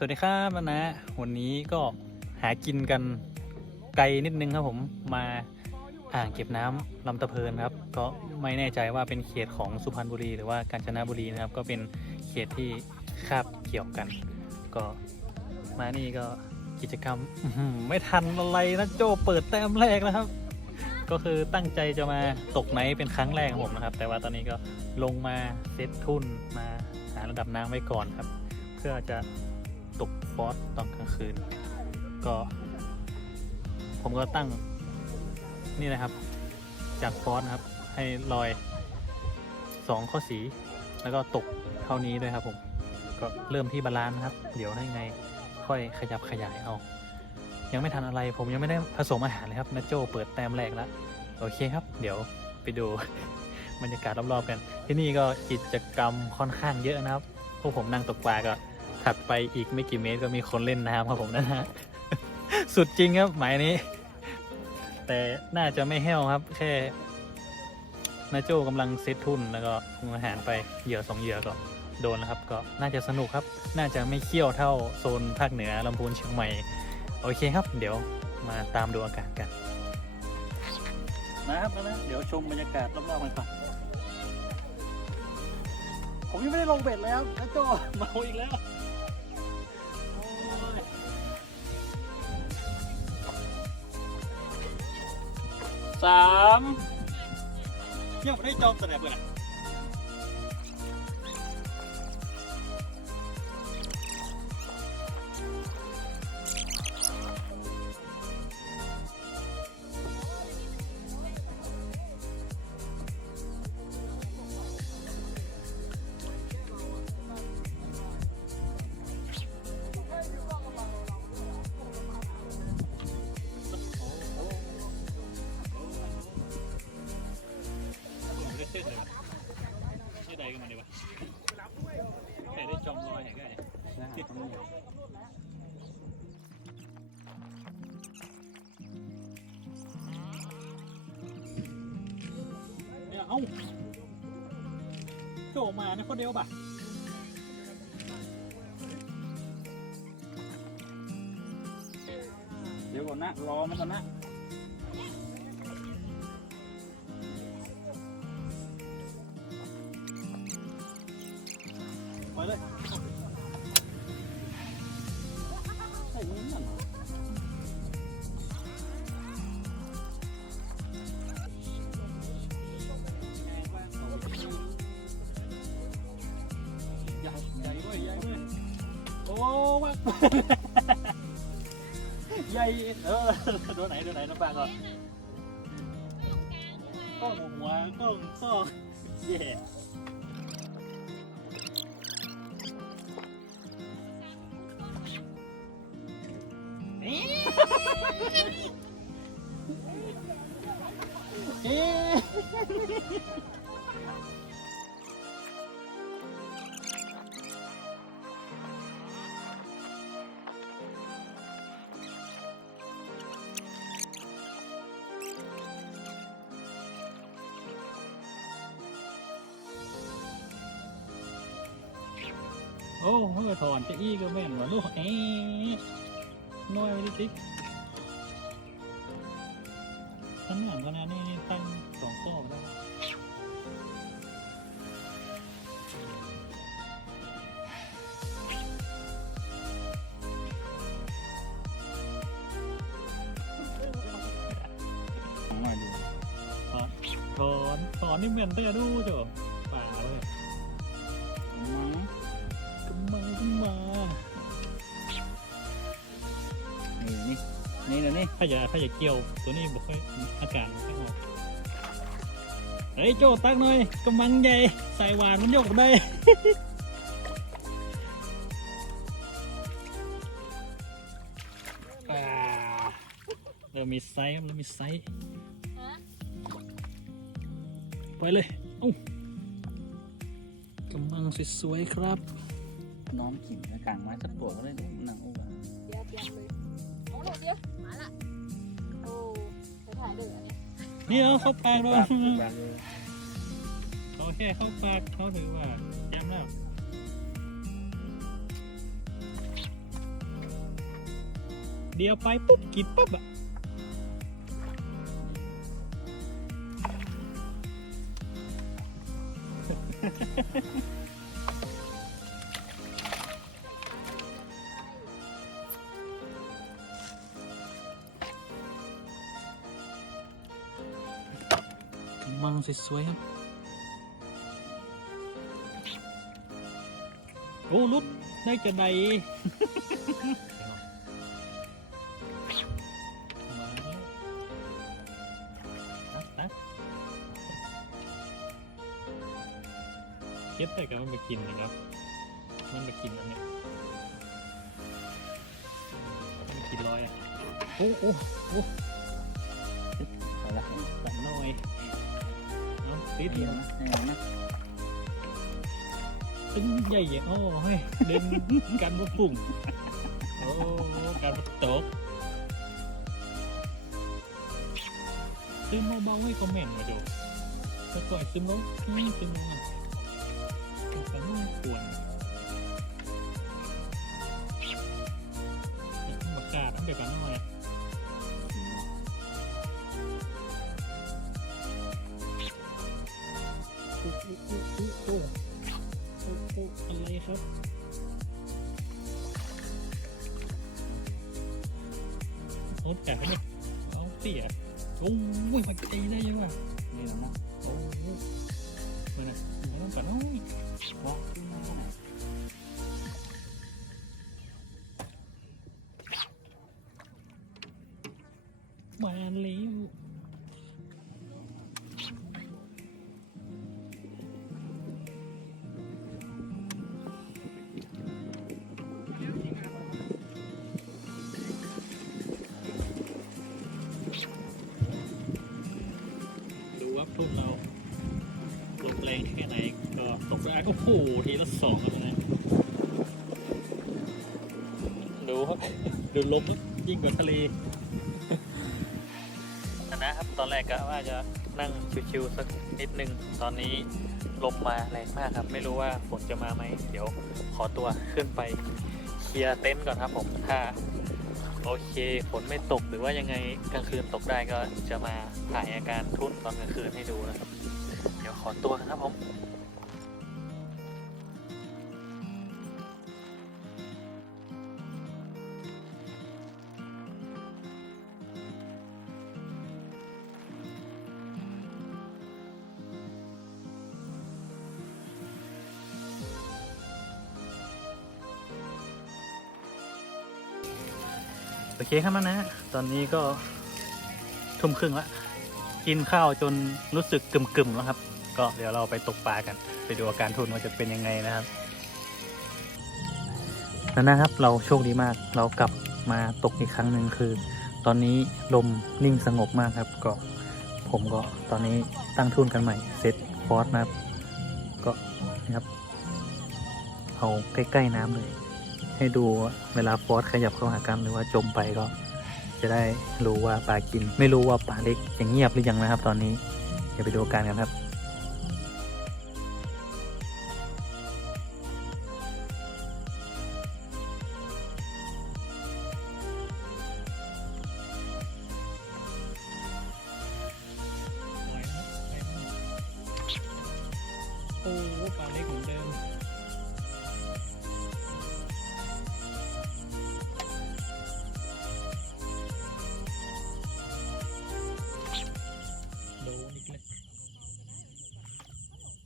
สวัสดีครับนะ วันนี้ก็หากินกันไกลนิดนึงครับผมมาอ่างเก็บน้ำลำตะเพินครับ ก็ไม่แน่ใจว่าเป็นเขตของสุพรรณบุรี หรือว่ากาญจนบุรีนะครับ ก็เป็นเขตที่คาบเกี่ยวกัน ก็มานี่ก็กิจกรรมไม่ทันอะไรนะโจเปิดแต้มแรกนะครับ ก็คือตั้งใจจะมาตกไนเป็นครั้งแรกของผมนะครับ แต่ว่าตอนนี้ก็ลงมาเซตทุนมาหาระดับน้ำไว้ก่อนครับ เพื่อจะ ตกฟอสตอนกลางคืน ก็ ผมก็ตั้งนี่นะครับ จากฟอสนะครับ ให้ลอยสองข้อสี แล้วก็ตกเท่านี้ด้วยครับผม ก็เริ่มที่บาลานซ์นะครับ เดี๋ยวได้ไง ค่อยขยับขยายเอา ยังไม่ทันอะไร ผมยังไม่ได้ผสมอาหารเลยครับนาโจเปิดแต้มแรกแล้วโอเคครับ เดี๋ยวไปดูบรรยากาศรอบๆกัน ที่นี่ก็กิจกรรมค่อนข้างเยอะนะครับ พวกผมนั่งตกปลาก็ ถัดไปอีกไม่กี่เมตรก็มีคนเล่นน้ำครับผมนะฮะ สุดจริงครับหมายนี้ แต่น่าจะไม่แห้วครับ แค่นาโจกำลังเซตทุนแล้วก็ปรุงอาหารไปเหยื่อสองเหยื่อก็โดนแล้วครับ ก็น่าจะสนุกครับ น่าจะไม่เคี่ยวเท่าโซนภาคเหนือลำพูนเชียงใหม่ โอเคครับ เดี๋ยวมาตามดูอากาศกันนะครับนะเดี๋ยวชมบรรยากาศรอบๆกันก่อนผมยังไม่ได้ลงเบ็ดเลยครับนาโจเมาอีกแล้ว สามยังไม่ได้จอมแสดงเลย เอ้าโจมาเนี่ยคนเดียวบ่ะเดี๋ยวก่อนนะรอมันก่อนนะ ใหญ่เออตัวไหนตัวไหนน้ำปลาก่อนกล้องหัวกล้องกล้องเย่ โอ้เมื่อถอนจะอี้ก็แม่นว่ะลูกเอ๊ะน้อยไปดิติ๊กขนาดขนาดนี้ตั้งสองข้อแล้วถอนถอนนี่เหมือนเตะดูจ้ะ ถ้าอย่าถ้าอย่าเกี่ยว ตัวนี้บอกให้อาการมันไม่ออกเฮ้ยโจตักหน่อยกำลังใหญ่ใส่หวานมันยกได้อ่าเริ่มมีไซส์เริ่มมีไซส์ไปเลยเอ้ากำลังสวยๆครับ น้องกิ่งอากาศไม้สักตัวก็ได้หนังโอ้เดี๋ยวเตรียมเลยโอ้โหเดี๋ยวมาละโอ้ไป ถ่ายเลยอันนี้นี่เอาเข้าปากเราเขาแค่เข้าปากเขาถือว่าแจ่มแล้วเดี๋ยวไปปุ๊บกินปุ๊บอะ สวยๆครับ โอ้ลุดได้จะใดมาแล้วตักตักเก็บแต่ก็มันไปกินนะครับ มันไปกินอันเนี้ยมันกินร้อยอะ โอ้โอ้โอ้เอาละตัดหน่อยเอา ติดเดียวนะแน่นะตึ้งใหญ่โอ้เฮ้ยเล่นกันบุปุ่งโอ้การบุตกซึมเบาๆให้คอมเมนต์มาดูถ้าก่อยซึมลงนี่ซึมลงอะแต่ไม่ควรบักาดต้องเด็กกันหน่อย อะไรครับโอ้แต่เนี่ยเอาเสียโอ้ยมันใจได้ยังวะนี่นะนะโอ้ยมันอะมันก่อนโอ้ยบอกขึ้นมาหน่อยมาแล้ว โอ้โหทีละสองครับนะดูครับดูลมครับยิ่งกว่าทะเลนะครับตอนแรกก็ว่าจะนั่งชิวๆสักนิดนึง ตอนนี้ลมมาแรงมากครับ ไม่รู้ว่าฝนจะมาไหมเดี๋ยวขอตัวขึ้นไปเคลียร์เต็นท์ก่อนครับผมถ้าโอเคฝนไม่ตกหรือว่ายังไงกลางคืนตกได้ก็จะมาถ่ายอาการทุ่นตอนกลางคืนให้ดูนะครับ เดี๋ยวขอตัวกันครับผม โอเคครับนนะ ตอนนี้ก็ทุ่มครึ่งละกินข้าวจนรู้สึกกึ่มๆแล้วครับ ก็เดี๋ยวเราไปตกปลากัน ไปดูอาการทุนว่าจะเป็นยังไงนะครับนั่นนะครับเราโชคดีมากเรากลับมาตกอีกครั้งหนึ่งคือ ตอนนี้ลมนิ่งสงบมากครับ ก็ผมก็ตอนนี้ตั้งทุนกันใหม่เซตฟอสนะครับ ก็นะครับเอาใกล้ๆน้ำเลย ให้ดูเวลาฟอสขยับเข้าหากันหรือว่าจมไปก็ จะได้รู้ว่าปลากิน ไม่รู้ว่าปลาเล็กจะเงียบหรือยังนะครับ ตอนนี้เดี๋ยวไปดูการกันครับ ดนอีกแล้ว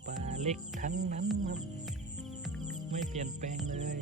ปลาเล็กทั้งนั้นครับ ไม่เปลี่ยนแปลงเลย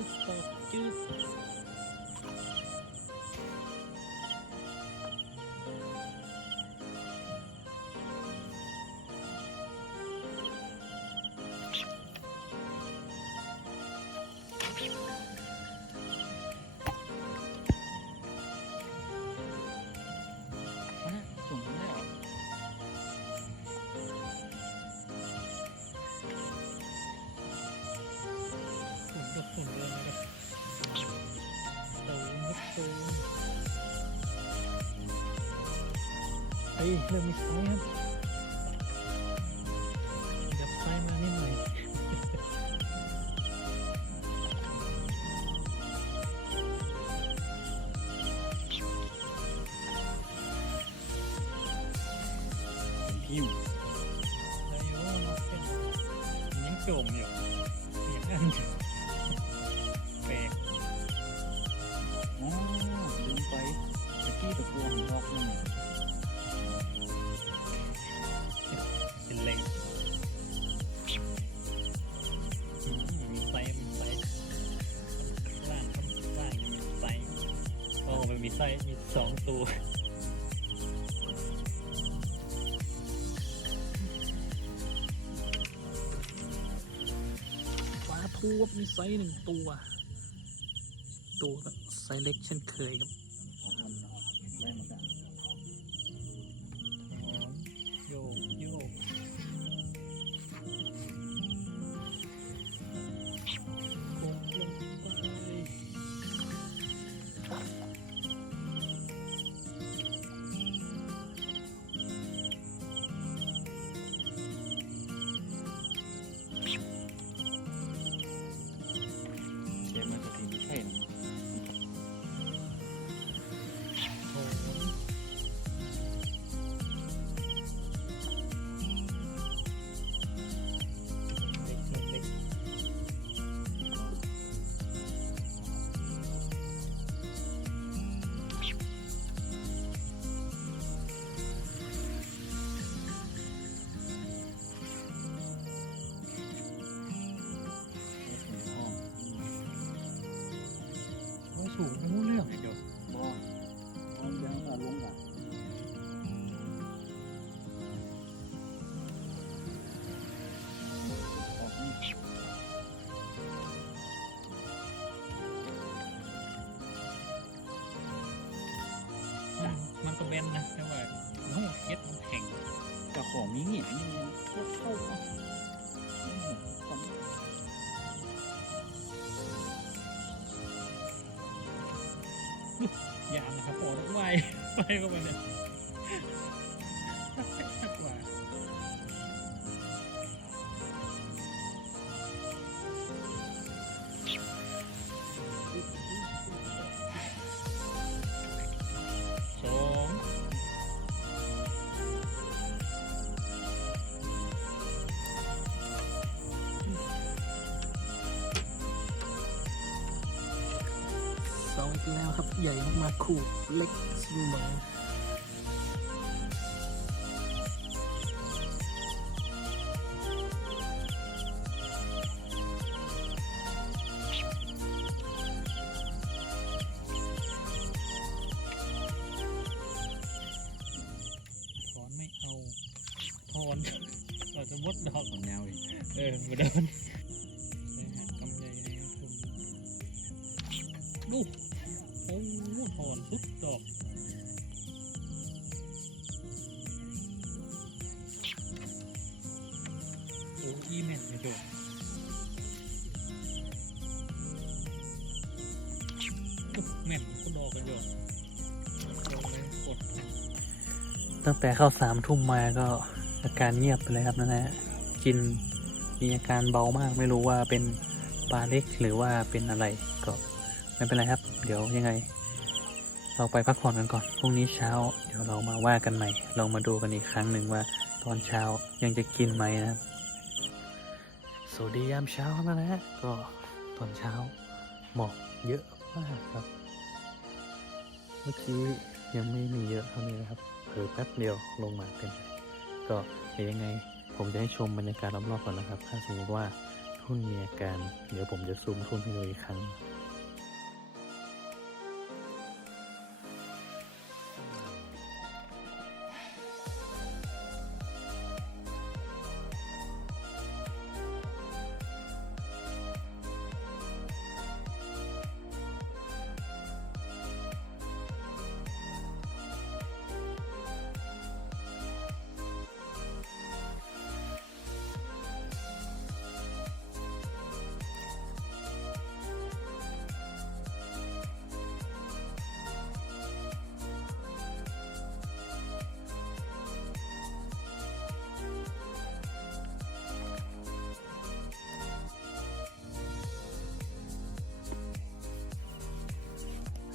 อก จืดตอ ปลาทูมีไซส์หนึ่งตัว ตัวไซส์เล็กเช่นเคยครับ ไหวไห แล้วครับ ใหญ่มากๆคู่เล็กเสมอถอนไม่เอาถอนเราจะมดดอกของยาวอีกเออมาเดินไปหากำใหญ่ในทุนดู ทุกดอกโอ้อีแม่นไม่โดดอุ๊ยแม่นก็ดอกกันโยดโดนเลยกดตั้งแต่เข้าสามทุ่มมาก็อาการเงียบไปเลยครับนั่นแหละกินมีอาการเบามากไม่รู้ว่าเป็นปลาเล็กหรือว่าเป็นอะไรก็ไม่เป็นไรครับ เดี๋ยวยังไง เราไปพักผ่อนกันก่อน พรุ่งนี้เช้า เดี๋ยวเรามาว่ากันใหม่ ลองมาดูกันอีกครั้งหนึ่งว่า ตอนเช้ายังจะกินไหมนะ สวัสดียามเช้าครับนะฮะก็ตอนเช้าหมอกเยอะมากครับ เมื่อกี้ยังไม่มีเยอะเท่านี้นะครับเผลอแป๊บเดียวลงมาเต็มก็เดี๋ยวยังไง ผมจะให้ชมบรรยากาศรอบๆก่อนนะครับ ถ้าสมมติว่าทุ่นมีอาการ เดี๋ยวผมจะซูมทุ่นให้ดูอีกครั้ง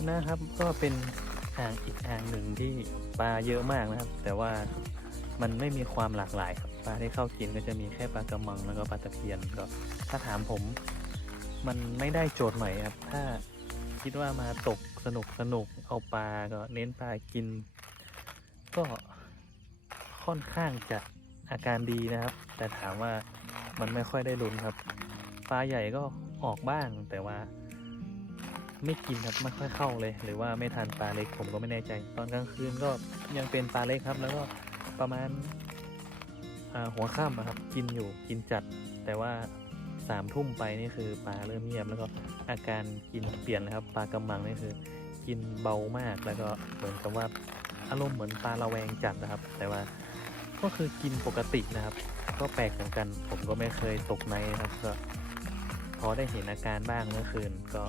นะครับ ก็เป็นอ่างอีกอ่างหนึ่งที่ปลาเยอะมากนะครับ แต่ว่ามันไม่มีความหลากหลายครับปลาที่เข้ากินก็จะมีแค่ปลากระมังแล้วก็ปลาตะเพียนก็ถ้าถามผม มันไม่ได้โจทย์ใหม่ครับ ถ้าคิดว่ามาตกสนุกสนุกเอาปลาก็เน้นปลากิน ก็ค่อนข้างจะอาการดีนะครับ แต่ถามว่ามันไม่ค่อยได้ลุ้นครับปลาใหญ่ก็ออกบ้างแต่ว่า ไม่กินครับไม่ค่อยเข้าเลย หรือว่าไม่ทานปลาเล็กผมก็ไม่แน่ใจ ตอนกลางคืนก็ยังเป็นปลาเล็กครับ แล้วก็ประมาณาหัวค่ำครับ กินอยู่กินจัด แต่ว่าสามทุ่มไปนี่คือปลาเริ่มเงียบแล้วก็อาการกินเปลี่ยนนะครับ ปลากำมังนี่คือ กินเบามากแล้วก็เหมือนกับว่าอารมณ์เหมือนปลาระแวงจัดนะครับ แต่ว่าก็คือกินปกตินะครับ ก็แปลกเหมือนกัน ผมก็ไม่เคยตกในนะครับ ก็พอได้เห็นอาการบ้างเมื่อคืนก็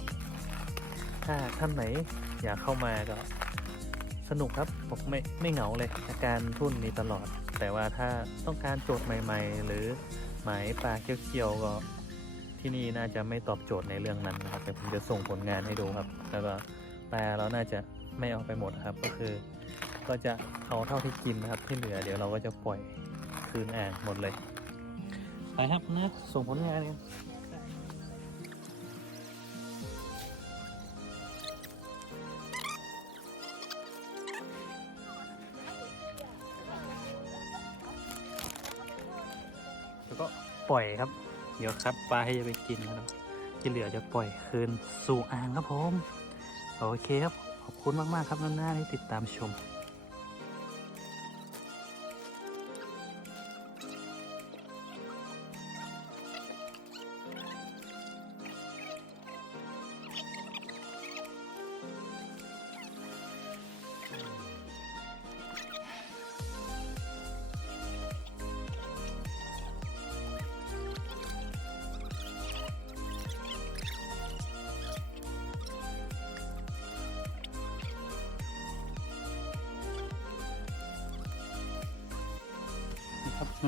ถ้าท่านไหนอยากเข้ามาก็สนุกครับผมไม่ไม่เหงาเลย อาการทุ่นมีตลอด แต่ว่าถ้าต้องการโจทย์ใหม่ ๆ หรือหมายปลาเคียวๆก็ที่นี่น่าจะไม่ตอบโจทย์ในเรื่องนั้นนะครับแต่ผมจะส่งผลงานให้ดูครับ แล้วก็ปลาเราน่าจะไม่เอาไปหมดครับ ก็คือ ก็จะเอาเท่าที่กินนะครับที่เหลือเดี๋ยวเราก็จะปล่อยคืนอ่างหมดเลยไปครับนะส่งผลงานกัน ปล่อยครับ เดี๋ยวครับปลาให้จะไปกินนะครับที่เหลือจะปล่อยคืนสู่อ่างครับผม โอเคครับ ขอบคุณมาก ๆ ครับน้าหน้าที่ติดตามชม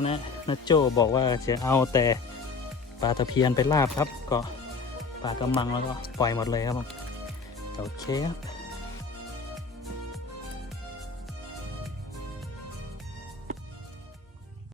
นะนะโจบอกว่าจะเอาแต่ปลาตะเพียนไปลาบครับ ก็ปลากระมังแล้วก็ปล่อยหมดเลยครับผมโอเคครับ